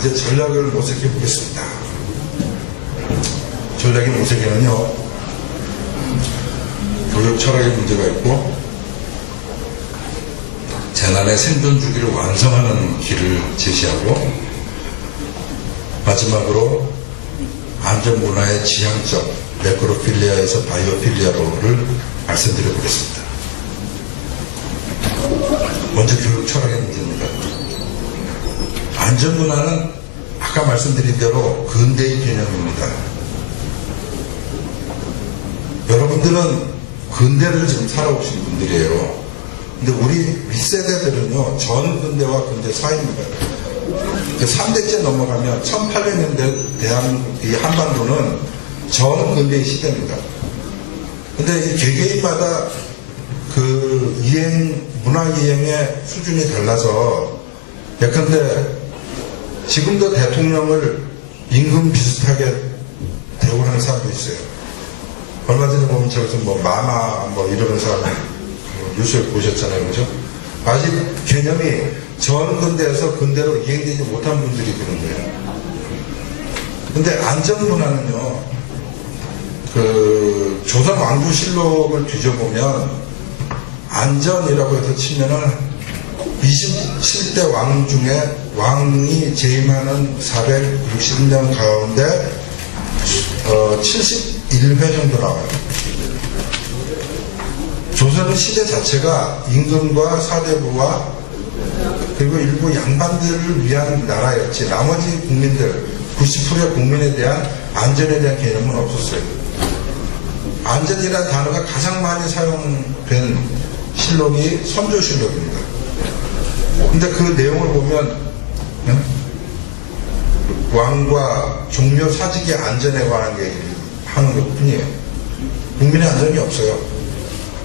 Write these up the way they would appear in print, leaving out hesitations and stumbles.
이제 전략을 모색해 보겠습니다. 전략의 모색에는요, 교육 철학의 문제가 있고, 재난의 생존 주기를 완성하는 길을 제시하고, 마지막으로 안전문화의 지향점, 네크로필리아에서 바이오필리아로를 말씀드려 보겠습니다. 먼저 교육 철학의 문제입니다. 안전문화는 아까 말씀드린 대로 근대의 개념입니다. 여러분들은 근대를 지금 살아오신 분들이에요. 근데 우리 윗세대들은요, 전 근대와 근대 사이입니다. 3대째 넘어가면 1800년대 대한민국, 이 한반도는 전 근대의 시대입니다. 근데 이 개개인마다 그 문화 이행의 수준이 달라서, 예컨대 지금도 대통령을 임금 비슷하게 대우하는 사람도 있어요. 얼마 전에 보면 저기서 마마 이러는 사람 뉴스에 보셨잖아요. 그죠? 아직 개념이 전 근대에서 근대로 이행되지 못한 분들이 그런 거예요. 근데 안전문화는요, 그 조선 왕조실록을 뒤져보면 안전이라고 해서 치면은 27대 왕 중에 왕이 재임하는 460년 가운데 71회 정도 나와요. 조선의 시대 자체가 임금과 사대부와 그리고 일부 양반들을 위한 나라였지, 나머지 국민들 90%의 국민에 대한 안전에 대한 개념은 없었어요. 안전이라는 단어가 가장 많이 사용된 실록이 선조실록입니다. 근데 그 내용을 보면 왕과 종묘 사직의 안전에 관한 얘기를 하는 것 뿐이에요. 국민의 안전이 없어요.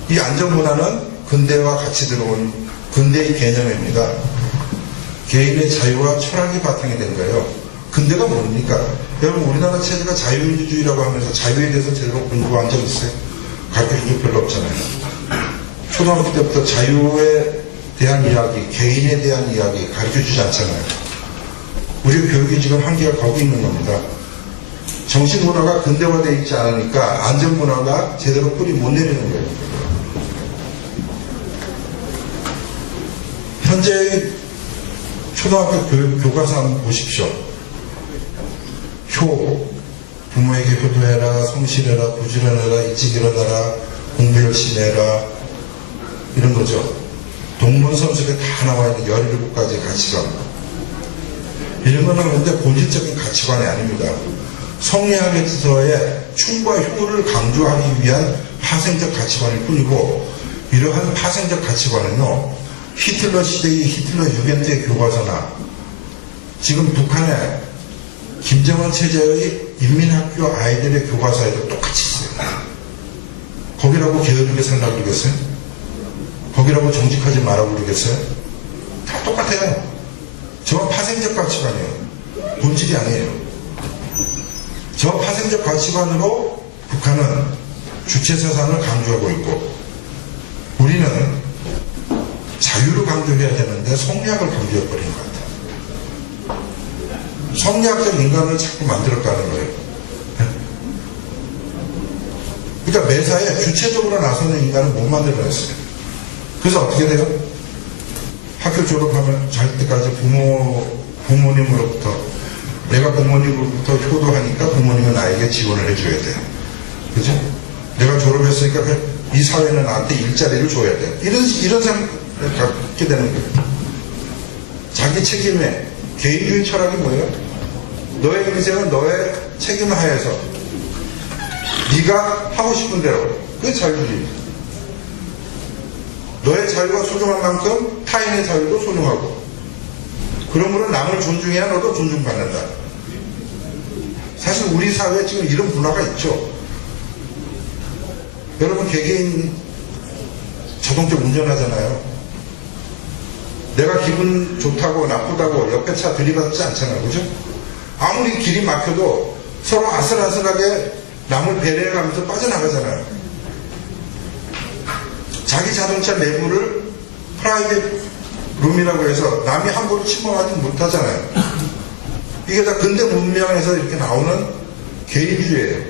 이 안전문화는 근대와 같이 들어온 근대의 개념입니다. 개인의 자유와 철학이 바탕이 된 거예요. 근대가 뭡니까? 여러분, 우리나라 체제가 자유민주주의라고 하면서 자유에 대해서 제대로 공부한 적 있어요? 가르쳐준 적 별로 없잖아요. 초등학교 때부터 자유에 대한 이야기, 개인에 대한 이야기 가르쳐주지 않잖아요. 우리 교육이 지금 한계가 거기 있는 겁니다. 정신문화가 근대화되어 있지 않으니까 안전문화가 제대로 뿌리 못 내리는 거예요. 현재의 초등학교 교육 교과서 한번 보십시오. 효, 부모에게 효도해라, 성실해라, 부지런해라, 일찍 일어나라, 공부 열심히 해라, 이런 거죠. 동문서술에 다 나와 있는 17가지 가치관. 이런 거는 근데 본질적인 가치관이 아닙니다. 성리학에서의 충과 효를 강조하기 위한 파생적 가치관일 뿐이고, 이러한 파생적 가치관은요, 히틀러 시대의 히틀러 유겐트의 교과서나 지금 북한의 김정은 체제의 인민학교 아이들의 교과서에도 똑같이 있어요. 거기라고 게으르게 살라고 그러겠어요? 거기라고 정직하지 말라고 그러겠어요? 다 똑같아요. 저 파생적 가치관이에요. 본질이 아니에요. 저 파생적 가치관으로 북한은 주체사상을 강조하고 있고, 우리는 자유를 강조해야 되는데 성리학을 강조해버리는 것 같아요. 성리학적 인간을 자꾸 만들어가는 거예요. 그러니까 매사에 주체적으로 나서는 인간을 못 만들어냈어요. 그래서 어떻게 돼요? 학교 졸업하면 잘 때까지 부모님으로부터, 내가 부모님으로부터 효도하니까 부모님은 나에게 지원을 해줘야 돼요. 그죠? 내가 졸업했으니까 이 사회는 나한테 일자리를 줘야 돼. 이런 생각을 갖게 되는 거예요. 자기 책임에, 개인주의 철학이 뭐예요? 너의 인생은 너의 책임 하에서 네가 하고 싶은 대로, 그게 자유주의입니다. 너의 자유가 소중한 만큼 타인의 자유도 소중하고, 그러므로 남을 존중해야 너도 존중받는다. 사실 우리 사회에 지금 이런 문화가 있죠. 여러분, 개개인 자동차 운전하잖아요. 내가 기분 좋다고 나쁘다고 옆에 차 들이받지 않잖아요. 그죠? 아무리 길이 막혀도 서로 아슬아슬하게 남을 배려해가면서 빠져나가잖아요. 자기 자동차 내부를 프라이빗 룸이라고 해서 남이 함부로 침범하지 못하잖아요. 이게 다 근대 문명에서 이렇게 나오는 개인주의예요.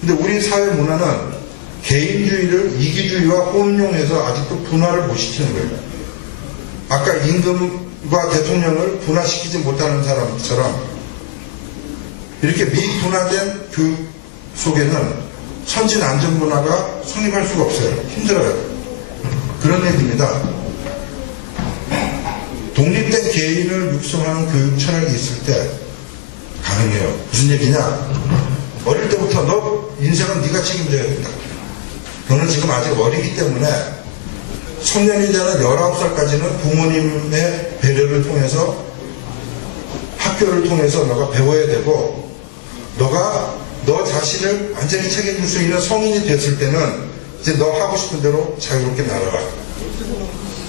근데 우리 사회 문화는 개인주의를 이기주의와 혼용해서 아직도 분화를 못 시키는 거예요. 아까 임금과 대통령을 분화시키지 못하는 사람처럼 이렇게 미분화된 교육 속에는 선진 안전 문화가 성립할 수가 없어요. 힘들어요. 그런 얘기입니다. 독립된 개인을 육성하는 교육 철학이 있을 때 가능해요. 무슨 얘기냐? 어릴 때부터 너 인생은 네가 책임져야 된다. 너는 지금 아직 어리기 때문에 성년이 되는 19살까지는 부모님의 배려를 통해서 학교를 통해서 너가 배워야 되고, 너가 너 자신을 완전히 책임질 수 있는 성인이 됐을 때는 이제 너 하고 싶은 대로 자유롭게 날아가.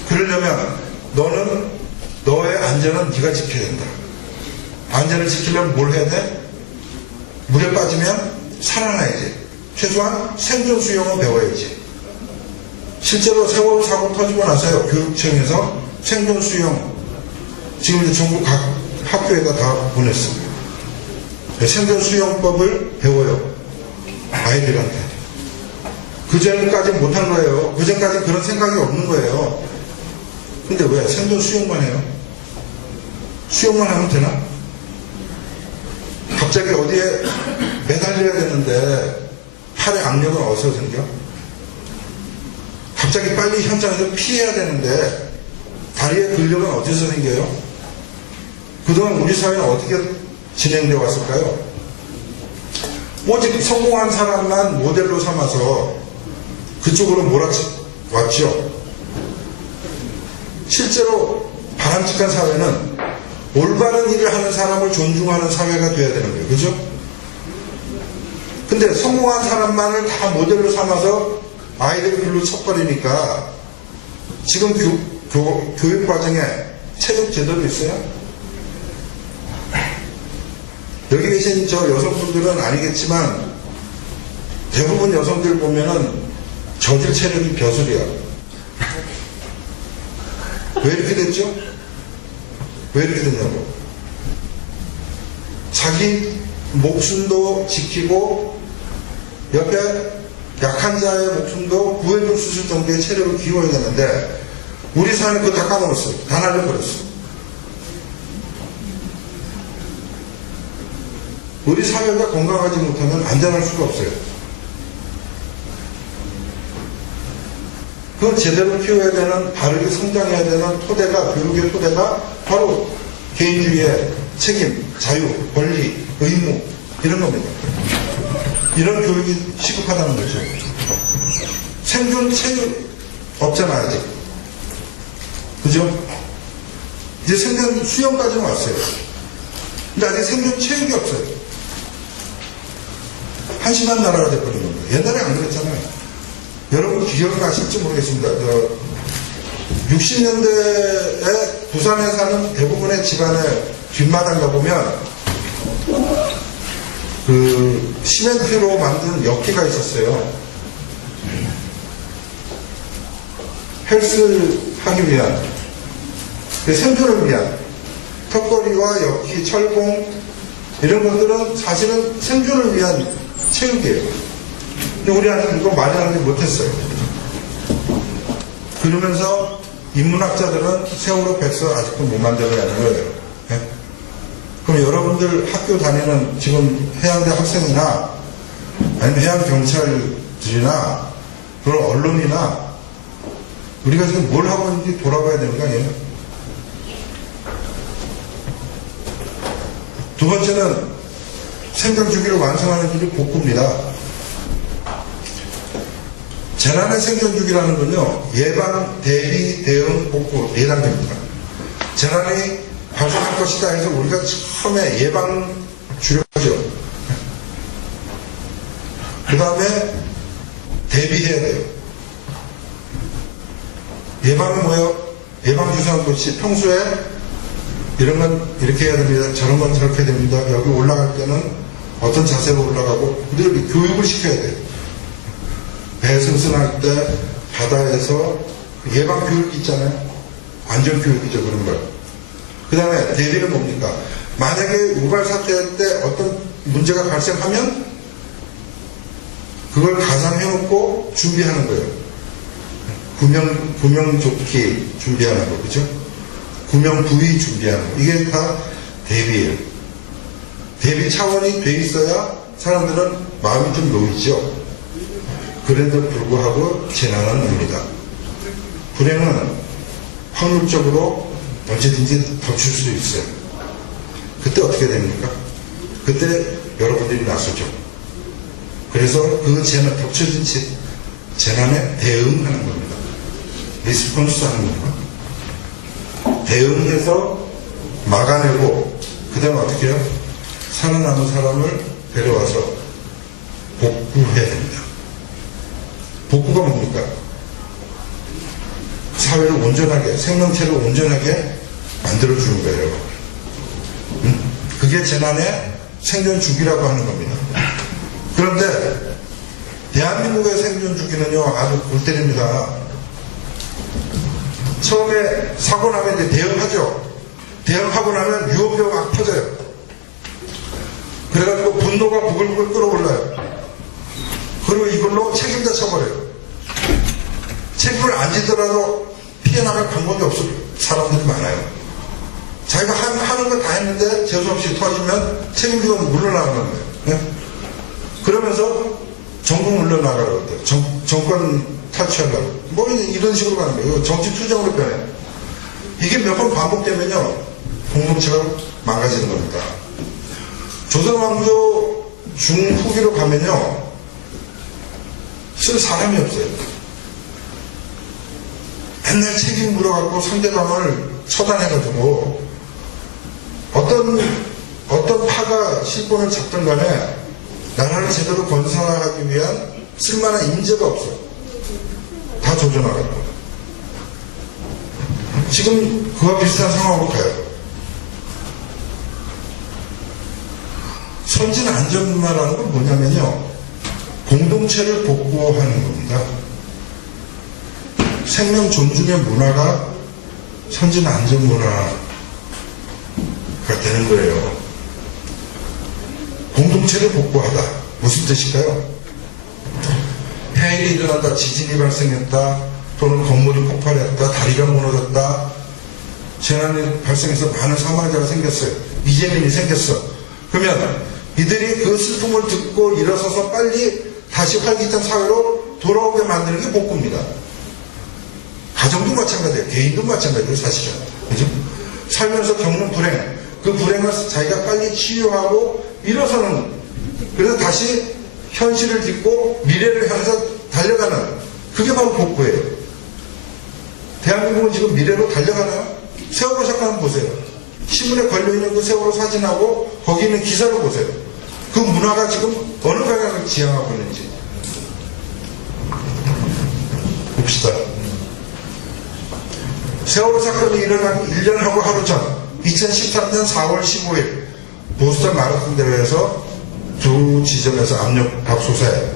그러려면 너는 너의 안전은 네가 지켜야 된다. 안전을 지키려면 뭘 해야 돼? 물에 빠지면 살아나야지. 최소한 생존 수영은 배워야지. 실제로 세월호 사고 터지고 나서요, 교육청에서 생존 수영 지금 이제 전국 각 학교에다 다 보냈습니다. 생존 수영법을 배워요, 아이들한테. 그전까지 못한 거예요. 그전까지 그런 생각이 없는 거예요. 근데 왜 생존 수영만 해요? 수영만 하면 되나? 갑자기 어디에 매달려야 되는데 팔의 악력은 어디서 생겨? 갑자기 빨리 현장에서 피해야 되는데 다리의 근력은 어디서 생겨요? 그동안 우리 사회는 어떻게 진행되어 왔을까요? 오직 성공한 사람만 모델로 삼아서 그쪽으로 몰아왔죠. 실제로 바람직한 사회는 올바른 일을 하는 사람을 존중하는 사회가 돼야 되는 거예요. 그죠? 근데 성공한 사람만을 다 모델로 삼아서 아이들이 글로 척거리니까 지금 교육 과정에 체육 제대로 있어요? 여기 계신 저 여성분들은 아니겠지만 대부분 여성들 보면은 저질 체력이 벼슬이야. 왜 이렇게 됐죠? 왜 이렇게 됐냐고. 자기 목숨도 지키고 옆에 약한 자의 목숨도 구해줄 수 있을 정도의 체력을 기워야 되는데 우리 사회는 그거 다 까먹었어요. 다 날려버렸어요. 우리 사회가 건강하지 못하면 안전할 수가 없어요. 그걸 제대로 키워야 되는, 바르게 성장해야 되는 토대가, 교육의 토대가 바로 개인주의의 책임, 자유, 권리, 의무 이런 겁니다. 이런 교육이 시급하다는 거죠. 생존 체육 없잖아요, 아직. 그죠? 이제 생존 수영까지는 왔어요. 근데 아직 생존 체육이 없어요. 한심한 나라가 돼버린 겁니다. 옛날에 안 그랬잖아요. 여러분 기억나실지 모르겠습니다. 60년대에 부산에 사는 대부분의 집안의 뒷마당 가보면 그 시멘트로 만든 엽기가 있었어요. 헬스 하기 위한, 생존을 위한 턱걸이와 엽기, 철봉 이런 것들은 사실은 생존을 위한 체육이에요. 근데 우리 아직 이거 마련하지 못했어요. 그러면서 인문학자들은 세월호 백서 아직도 못 만들어내는 거예요. 네? 그럼 여러분들 학교 다니는 지금 해양대 학생이나 아니면 해양경찰들이나 그런 언론이나 우리가 지금 뭘 하고 있는지 돌아봐야 되는 거 아니에요? 두 번째는 생존주기를 완성하는 길이 복구입니다. 재난의 생존주기라는 건요, 예방, 대비, 대응, 복구 4단계입니다. 재난이 발생할 것이다 해서 우리가 처음에 예방주를 하죠. 그 다음에 대비해야 돼요. 예방은 뭐예요? 예방주사는 것이 평소에 이런 건 이렇게 해야 됩니다. 저런 건 저렇게 해야 됩니다. 여기 올라갈 때는 어떤 자세로 올라가고, 근데 교육을 시켜야 돼요. 배 승선할 때 바다에서 예방 교육 있잖아요. 안전 교육이죠, 그런 걸. 그 다음에 대비는 뭡니까? 만약에 유발 사태 때 어떤 문제가 발생하면 그걸 가상해놓고 준비하는 거예요. 구명조끼 준비하는 거, 그죠? 구명부위 준비하는 거. 이게 다 대비예요. 대비 차원이 돼 있어야 사람들은 마음이 좀 놓이죠. 그래도 불구하고 재난은 옵니다. 불행은 확률적으로 언제든지 덮칠 수 있어요. 그때 어떻게 됩니까? 그때 여러분들이 나서죠. 그래서 그 재난, 덮쳐진 재난에 대응하는 겁니다. 리스폰스 하는 겁니다. 대응해서 막아내고, 그 다음에 어떻게 해요? 살아남은 사람을 데려와서 복구해야 됩니다. 복구가 뭡니까? 사회를 온전하게, 생명체를 온전하게 만들어주는 거예요. 그게 재난의 생존 주기라고 하는 겁니다. 그런데 대한민국의 생존 주기는요, 아주 골 때립니다. 처음에 사고 나면 이제 대응하죠. 대응하고 나면 유언비어가 막 터져요. 그래가지고 분노가 부글부글 끓어올라요. 그리고 이걸로 책임자 쳐버려요. 책임을 안 지더라도 피해나갈 방법이 없을 사람들이 많아요. 자기가 하는 거 다 했는데 재수없이 터지면 책임지고 물러나가는 거예요. 네? 그러면서 정부 물러나가라고 그래요. 정권 탈취하려고. 뭐 이런 식으로 가는 거예요. 정치 투쟁으로 변해요. 이게 몇 번 반복되면요, 공동체가 망가지는 겁니다. 조선왕조 중후기로 가면요, 쓸 사람이 없어요. 맨날 책임 물어갖고 상대방을 처단해가지고 어떤 파가 실권을 잡든 간에 나라를 제대로 건설하기 위한 쓸만한 인재가 없어요. 다 조져나가고. 지금 그와 비슷한 상황으로 가요. 선진 안전문화라는 건 뭐냐면요, 공동체를 복구하는 겁니다. 생명 존중의 문화가 선진 안전문화가 되는 거예요. 공동체를 복구하다. 무슨 뜻일까요? 해일이 일어난다, 지진이 발생했다, 또는 건물이 폭발했다, 다리가 무너졌다, 재난이 발생해서 많은 사망자가 생겼어요. 이재민이 생겼어. 그러면 이들이 그 슬픔을 듣고 일어서서 빨리 다시 활기찬 사회로 돌아오게 만드는 게 복구입니다. 가정도 마찬가지예요. 개인도 마찬가지예요, 사실은. 그죠? 살면서 겪는 불행, 그 불행을 자기가 빨리 치유하고 일어서는, 그래서 다시 현실을 딛고 미래를 향해서 달려가는, 그게 바로 복구예요. 대한민국은 지금 미래로 달려가나요? 세월호 사건 보세요. 신문에 걸려있는 그 세월호 사진하고 거기 있는 기사를 보세요. 그 문화가 지금 어느 방향을 지향하고 있는지 봅시다. 세월호 사건이 일어난 1년하고 하루 전 2013년 4월 15일 보스턴 마라톤 대회에서 두 지점에서 압력밥솥에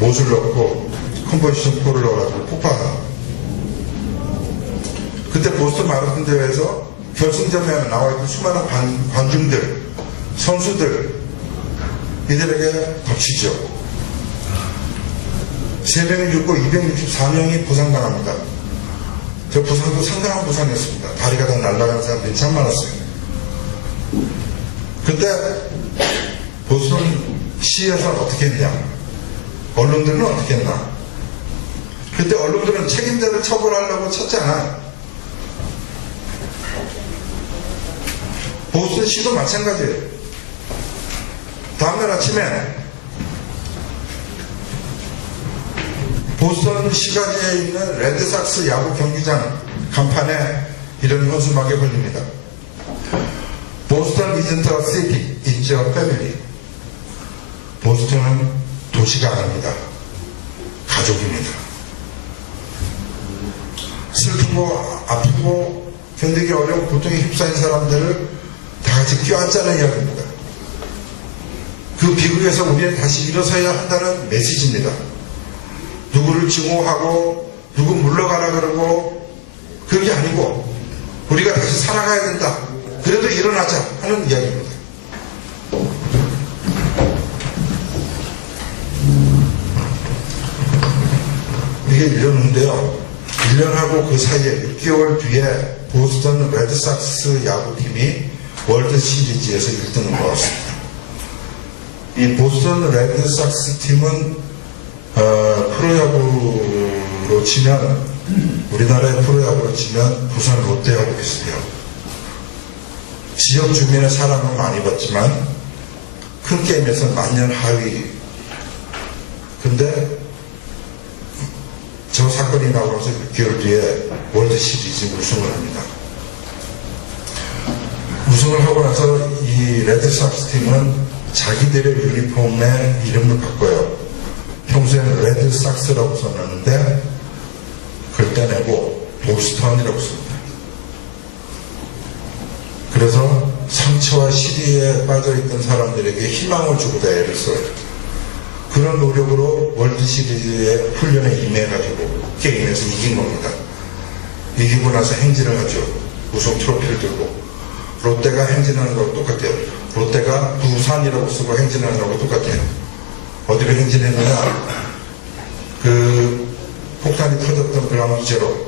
못을 넣고 컴포지션 포를 넣어가지고 폭파하다. 그때 보스턴 마라톤 대회에서 결승점에 나와있던 수많은 관중들, 선수들, 이들에게 덮치죠. 3명이 죽고 264명이 부상당합니다. 저 부상도 상당한 부상이었습니다. 다리가 다 날아가는 사람들이 참 많았어요. 그때 보스턴 시에서는 어떻게 했냐? 언론들은 어떻게 했나? 그때 언론들은 책임자를 처벌하려고 쳤잖아. 보스턴 시도 마찬가지예요. 다음날 아침에 보스턴 시가지에 있는 레드삭스 야구 경기장 간판에 이런 현수막이 걸립니다. 보스턴 isn't a city, it's a family. 보스턴은 도시가 아닙니다. 가족입니다. 슬프고 아프고 견디기 어려운 고통에 휩싸인 사람들을 다 같이 껴안자는 이야기입니다. 그 비극에서 우리는 다시 일어서야 한다는 메시지입니다. 누구를 증오하고 누구 물러가라 그러고 그런 게 아니고 우리가 다시 살아가야 된다. 그래도 일어나자 하는 이야기입니다. 이게 1년 후인데요. 1년하고 그 사이에 6개월 뒤에 보스턴 레드삭스 야구팀이 월드 시리즈에서 1등을 거뒀습니다. 이 보스턴 레드삭스 팀은 프로야구로 치면, 우리나라의 프로야구로 치면 부산 롯데하고 비슷해요. 지역 주민의 사랑을 많이 받지만 큰 게임에서 만년 하위. 근데 저 사건이 나오면서 6개월 뒤에 월드 시리즈 우승을 합니다. 우승을 하고 나서 이 레드삭스 팀은 자기들의 유니폼에 이름을 바꿔요. 평소에는 레드삭스라고 써놨는데 그걸 떼내고 보스턴이라고 씁니다. 그래서 상처와 시리에 빠져있던 사람들에게 희망을 주고자 애를 써요. 그런 노력으로 월드 시리즈의 훈련에 임해가지고 게임에서 이긴 겁니다. 이기고 나서 행진을 하죠. 우승 트로피를 들고. 롯데가 행진하는 거하고 똑같아요. 롯데가 부산이라고 쓰고 행진하는 거하고 똑같아요. 어디로 행진했느냐? 그 폭탄이 터졌던 그라운드 제로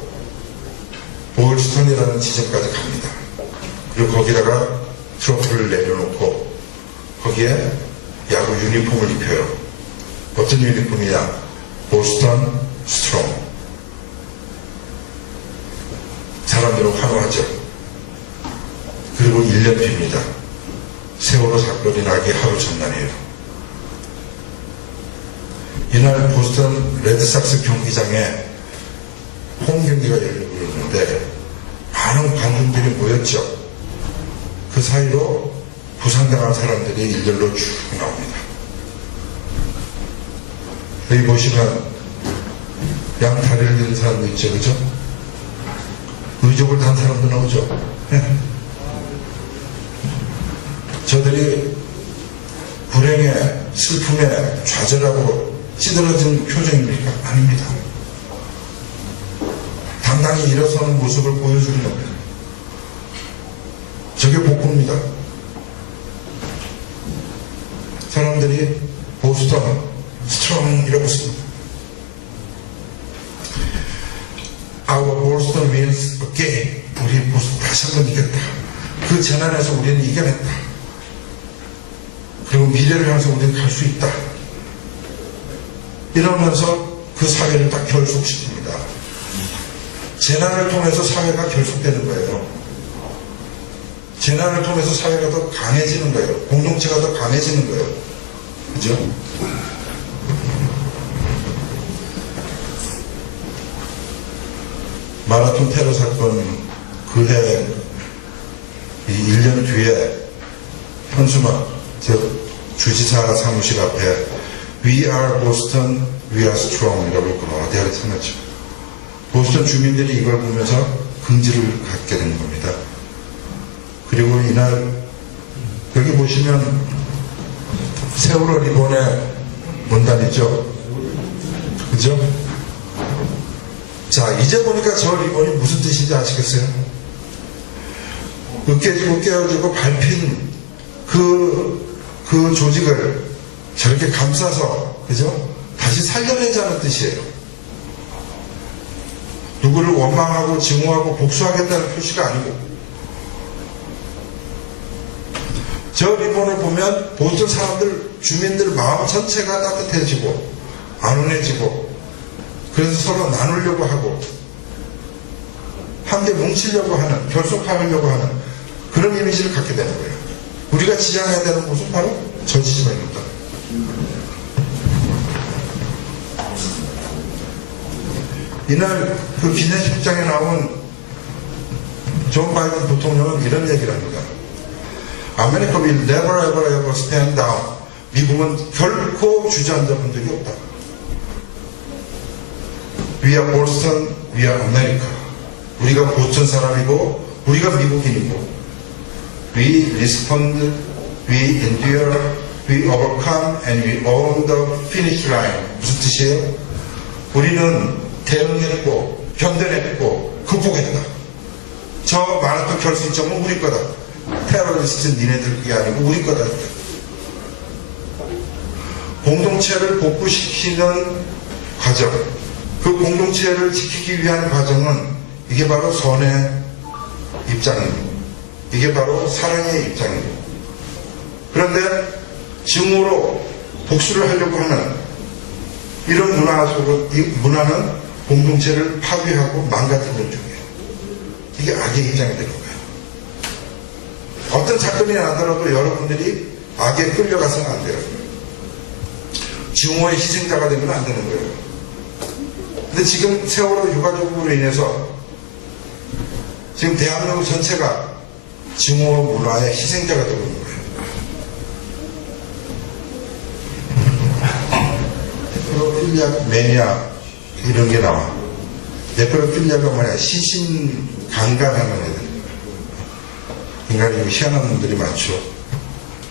볼스턴이라는 지점까지 갑니다. 그리고 거기다가 트로피를 내려놓고 거기에 야구 유니폼을 입혀요. 어떤 유니폼이냐? 보스턴 스트롱. 사람들은 환호하죠. 그리고 1년 뒤입니다. 세월호 사건이 나기 하루 전날이에요. 이날 보스턴 레드삭스 경기장에 홈 경기가 열리고 있는데 많은 관중들이 모였죠. 그 사이로 부상당한 사람들이 일렬로 쭉 나옵니다. 여기 보시면 양 다리를 잃은 사람도 있죠, 그죠? 의족을 단 사람도 나오죠. 저들이 불행에, 슬픔에 좌절하고 찌들어진 표정입니까? 아닙니다. 당당히 일어서는 모습을 보여주는 겁니다. 저게 복구입니다. 사람들이 보스턴 스트롱이라고 씁니다. Our Boston wins again. 우리 보스턴 다시 한번 이겼다. 그 재난에서 우리는 이겨냈다. 그리고 미래를 향해서 우리는 갈 수 있다. 이러면서 그 사회를 딱 결속시킵니다. 재난을 통해서 사회가 결속되는 거예요. 재난을 통해서 사회가 더 강해지는 거예요. 공동체가 더 강해지는 거예요. 그죠? 마라톤 테러 사건 그해 1년 뒤에 현수막 주지사 사무실 앞에 We are Boston, we are strong 이라고 거대하게 써놨죠. 보스턴 주민들이 이걸 보면서 긍지를 갖게 된 겁니다. 그리고 이날 여기 보시면 세월호 리본의 문단 있죠. 그죠? 자, 이제 보니까 저 리본이 무슨 뜻인지 아시겠어요? 으깨지고 깨어지고 밟힌 그 조직을 저렇게 감싸서, 그죠? 다시 살려내자는 뜻이에요. 누구를 원망하고 증오하고 복수하겠다는 표시가 아니고. 저 리본을 보면 보통 사람들, 주민들 마음 전체가 따뜻해지고, 안온해지고, 그래서 서로 나누려고 하고, 함께 뭉치려고 하는, 결속하려고 하는 그런 이미지를 갖게 되는 거예요. 우리가 지향해야 되는 곳은 바로 저 지점입니다. 이날 그 기념식장에 나온 존 바이든 부통령은 이런 얘기를 합니다. America will never ever ever stand down. 미국은 결코 주저앉아 본 적이 없다. We are Boston, we are America. 우리가 보스턴 사람이고 우리가 미국인이고 We respond, we endure, we overcome, and we own the finish line. 무슨 뜻이에요? 우리는 대응했고, 견뎌냈고, 극복했다. 저 마라톤 결승점은 우리 거다. 테러리스트 니네들 그게 아니고 우리 거다. 공동체를 복구시키는 과정, 그 공동체를 지키기 위한 과정은 이게 바로 선의 입장입니다. 이게 바로 사랑의 입장입니다. 그런데 증오로 복수를 하려고 하는 이런 문화 속으로, 이 문화는 공동체를 파괴하고 망가뜨리는 중이에요. 이게 악의 입장이 되는 거예요. 어떤 사건이 나더라도 여러분들이 악에 끌려가서는 안 돼요. 증오의 희생자가 되면 안 되는 거예요. 근데 지금 세월호 유가족으로 인해서 지금 대한민국 전체가 증오 문화의 희생자가 되고 있는 거예요. 네크로필리아 매니아 이런 게 나와. 네크로필리아가 뭐냐? 시신 강간하는 애들. 인간이 희한한 놈들이 많죠.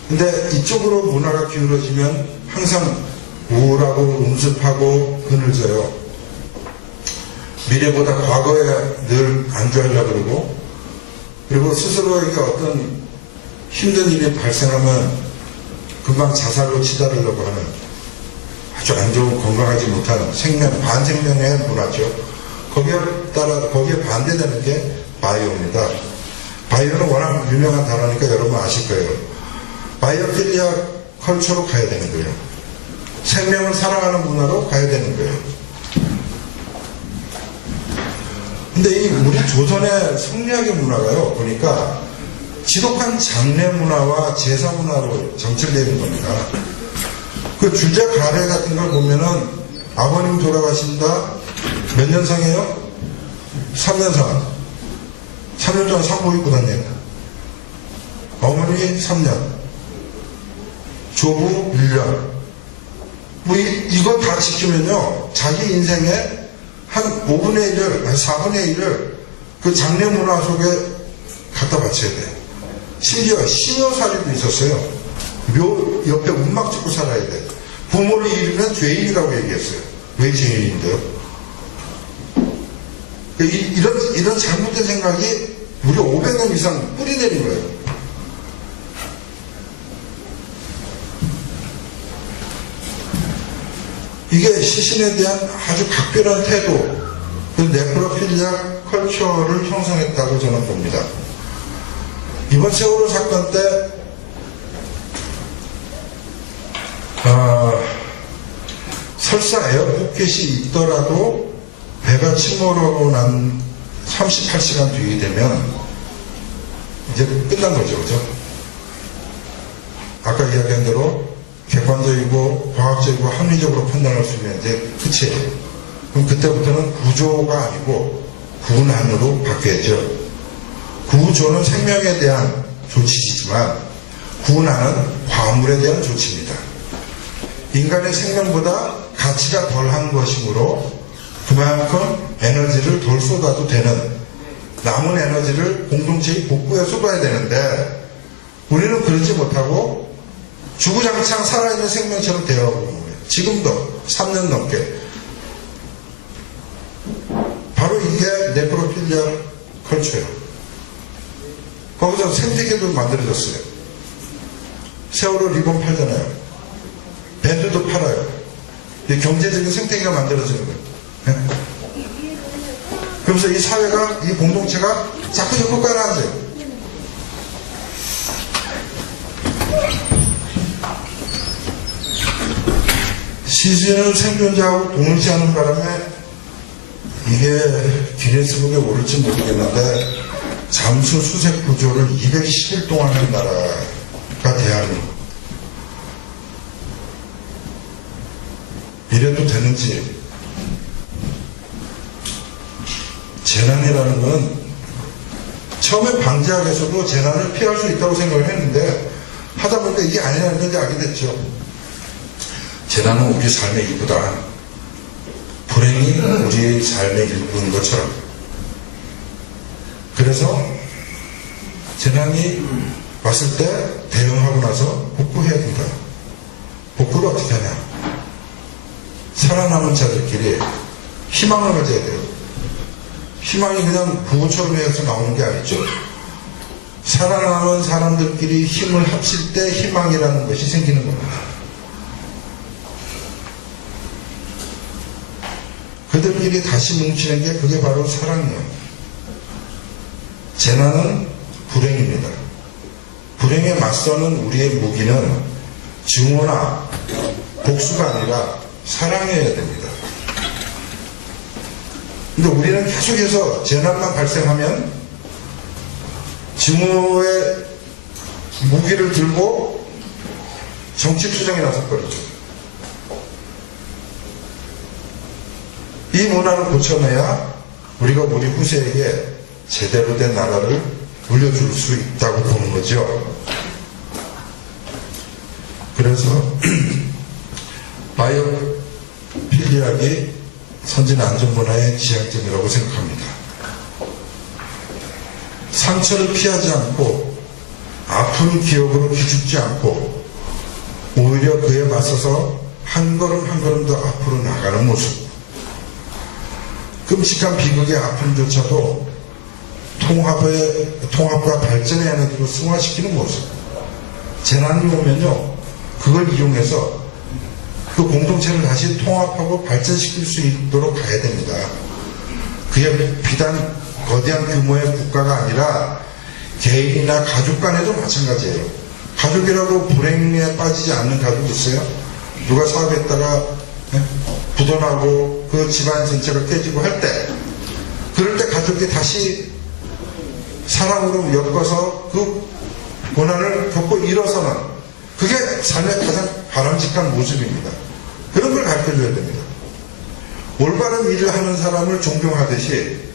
근데 이쪽으로 문화가 기울어지면 항상 우울하고 음습하고 그늘져요. 미래보다 과거에 늘 안주하려고 그러고, 그리고 스스로에게 어떤 힘든 일이 발생하면 금방 자살로 치달으려고 하는 아주 안 좋은 건강하지 못한 생명, 반생명의 문화죠. 거기에 반대되는 게 바이오입니다. 바이오는 워낙 유명한 단어니까 여러분 아실 거예요. 바이오필리아 컬처로 가야 되는 거예요. 생명을 사랑하는 문화로 가야 되는 거예요. 근데 이 우리 조선의 성리학의 문화가요, 보니까 지독한 장례 문화와 제사 문화로 정체되어 있는 겁니다. 그 주제 가래 같은 걸 보면은 아버님 돌아가신다, 몇 년상이에요? 3년상. 3년 동안 상복 입고 다녀요. 어머니 3년. 조부 1년. 뭐 이거 다 지키면요, 자기 인생에 한 5분의 1을, 한 4분의 1을 그 장례 문화 속에 갖다 바쳐야 돼요. 심지어 시녀살이도 있었어요. 묘 옆에 운막 짓고 살아야 돼. 부모를 잃으면 죄인이라고 얘기했어요. 왜 죄인인데요? 이런 잘못된 생각이 무려 500년 이상 뿌리 내린 거예요. 이게 시신에 대한 아주 각별한 태도, 그 네크로필리아 컬처를 형성했다고 저는 봅니다. 이번 세월호 사건 때 설사 에어포켓이 있더라도 배가 침몰하고 난 38시간 뒤에 되면 이제 끝난 거죠, 그죠? 아까 이야기한 대로 객관적이고 과학적이고 합리적으로 판단할 수 있는 이제 끝이에요. 그럼 그때부터는 구조가 아니고 구난으로 바뀌어야죠. 구조는 생명에 대한 조치이지만 구난은 화물에 대한 조치입니다. 인간의 생명보다 가치가 덜한 것이므로 그만큼 에너지를 덜 쏟아도 되는, 남은 에너지를 공동체의 복구에 쏟아야 되는데 우리는 그러지 못하고 주구장창 살아있는 생명처럼 대화하고 있는 거예요. 지금도 3년 넘게. 바로 이게 네크로필리아 컬처예요. 거기서 생태계도 만들어졌어요. 세월호 리본 팔잖아요. 밴드도 팔아요. 경제적인 생태계가 만들어지는 거예요. 네? 그러면서 이 사회가, 이 공동체가 자꾸 가라앉아요. 시신을 생존자하고 동일시하는 바람에 이게 기네스북에 오를지 모르겠는데 잠수 수색 구조를 210일 동안 한 나라가 대한민국. 이래도 되는지. 재난이라는 건 처음에 방지학에서도 재난을 피할 수 있다고 생각을 했는데 하다 보니까 이게 아니라는 걸 이제 알게 됐죠. 재난은 우리 삶의 일부다. 불행이 우리의 삶의 일부인 것처럼. 그래서 재난이 왔을 때 대응하고 나서 복구해야 된다. 복구를 어떻게 하냐? 살아남은 자들끼리 희망을 가져야 돼요. 희망이 그냥 부모처럼 해서 나오는 게 아니죠. 살아남은 사람들끼리 힘을 합칠 때 희망이라는 것이 생기는 겁니다. 그들끼리 다시 뭉치는 게 그게 바로 사랑이에요. 재난은 불행입니다. 불행에 맞서는 우리의 무기는 증오나 복수가 아니라 사랑이어야 됩니다. 근데 우리는 계속해서 재난만 발생하면 증오의 무기를 들고 정치 투쟁에 나섰거든요. 이 문화를 고쳐내야 우리가 우리 후세에게 제대로 된 나라를 물려줄 수 있다고 보는 거죠. 그래서 바이오필리학이 선진 안전문화의 지향점이라고 생각합니다. 상처를 피하지 않고 아픈 기억으로 기죽지 않고 오히려 그에 맞서서 한 걸음 한 걸음 더 앞으로 나가는 모습. 끔찍한 비극의 아픔조차도 통합과 발전의 에너지로 승화시키는 모습. 재난이 오면요, 그걸 이용해서 그 공동체를 다시 통합하고 발전시킬 수 있도록 가야 됩니다. 그게 비단 거대한 규모의 국가가 아니라 개인이나 가족 간에도 마찬가지예요. 가족이라고 불행에 빠지지 않는 가족이 있어요? 누가 사업했다가 부도나고 그 집안 전체가 깨지고 할 때, 그럴 때 가족이 다시 사랑으로 엮어서 그 고난을 겪고 일어서는, 그게 삶의 가장 바람직한 모습입니다. 그런 걸 가르쳐줘야 됩니다. 올바른 일을 하는 사람을 존경하듯이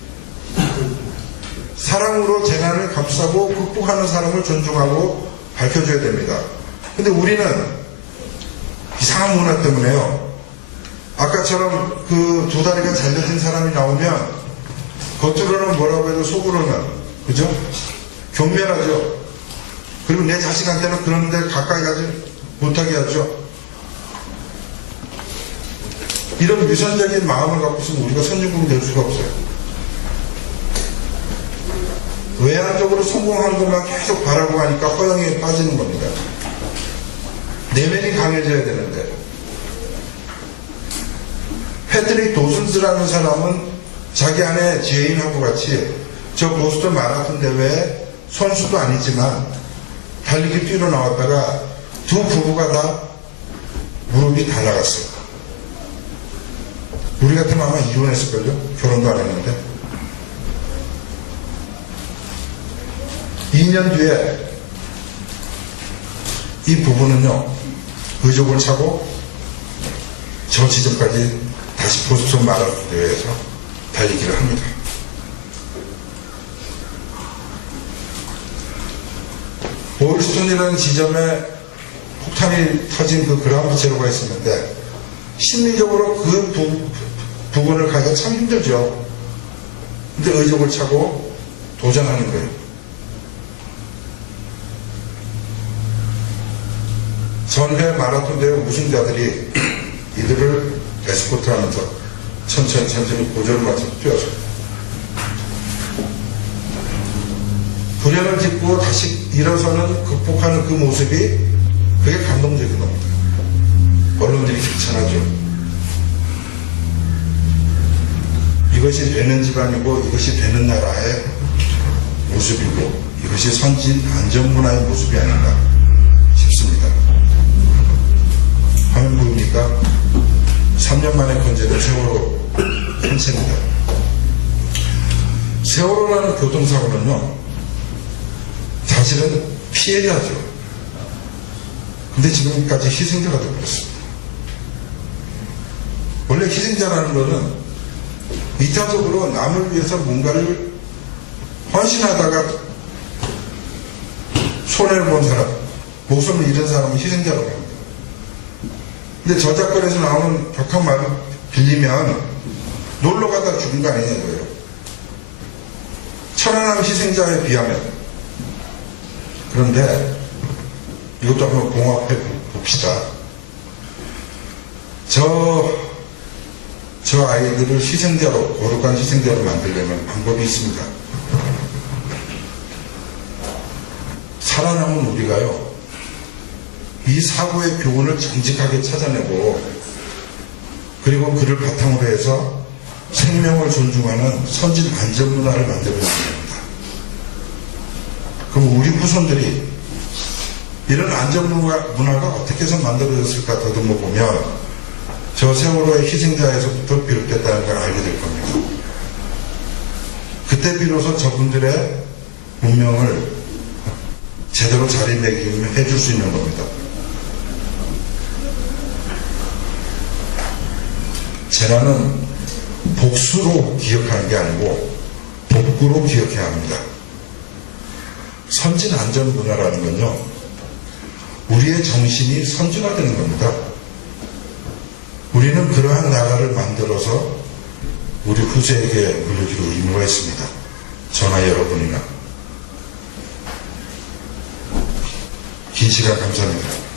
사랑으로 재난을 감싸고 극복하는 사람을 존중하고 밝혀줘야 됩니다. 근데 우리는 이상한 문화 때문에요, 아까처럼 그 두 다리가 잘려진 사람이 나오면 겉으로는 뭐라고 해도 속으로는, 그죠? 경멸하죠. 그리고 내 자식한테는 그런 데 가까이 가지 못하게 하죠. 이런 위선적인 마음을 갖고 있으면 우리가 선진국이 될 수가 없어요. 외향적으로 성공하는 것만 계속 바라고 가니까 허영에 빠지는 겁니다. 내면이 강해져야 되는데. 패트릭 도슨스라는 사람은 자기 아내 제인하고 같이 저 보스턴 마라톤 대회에 선수도 아니지만 달리기 뛰러 나왔다가 두 부부가 다 무릎이 달라갔어요. 우리 같으면 아마 이혼했을걸요? 결혼도 안 했는데. 2년 뒤에 이 부부는요, 의족을 차고 저 지점까지 다시 보스턴 마라톤 대회에서 달리기를 합니다. 보일스톤이라는 지점에 폭탄이 터진 그 그라운드 제로가 있었는데, 심리적으로 그 부분을 가기가 참 힘들죠. 근데 의족을 차고 도전하는 거예요. 전회 마라톤 대회 우승자들이 이들을 에스코트하면서 천천히 고전을 맞춰 뛰어서 불행을 딛고 다시 일어서는, 극복하는 그 모습이, 그게 감동적인 겁니다. 언론들이 귀찮아죠. 이것이 되는 집안이고 이것이 되는 나라의 모습이고 이것이 선진 안전문화의 모습이 아닌가 싶습니다. 화면 보입니까? 3년 만에 건재된 세월호 행체입니다. 세월호라는 교통사고는요, 사실은 피해자죠. 근데 지금까지 희생자가 되어버렸습니다. 원래 희생자라는 것은 이타적으로 남을 위해서 뭔가를 헌신하다가 손해를 본 사람, 목숨을 잃은 사람은 희생자라고 합니다. 근데 저작권에서 나오는 격한 말을 빌리면 놀러 가다 죽은 거 아니냐고요. 천안함 희생자에 비하면. 그런데 이것도 한번 봉합해 봅시다. 저 아이들을 희생자로, 거룩한 희생자로 만들려면 방법이 있습니다. 살아남은 우리가요, 이 사고의 교훈을 정직하게 찾아내고, 그리고 그를 바탕으로 해서 생명을 존중하는 선진 안전문화를 만들어야 됩니다. 그럼 우리 후손들이 이런 안전문화가 어떻게 해서 만들어졌을까 더듬어 보면 저 세월호의 희생자에서부터 비롯됐다는 걸 알게 될 겁니다. 그때 비로소 저분들의 운명을 제대로 자리매김해 줄 수 있는 겁니다. 재난은 복수로 기억하는 게 아니고 복구로 기억해야 합니다. 선진 안전 문화라는 건요, 우리의 정신이 선진화되는 겁니다. 우리는 그러한 나라를 만들어서 우리 후세에게 물려줄 의무가 있습니다. 저나 여러분이나. 긴 시간 감사합니다.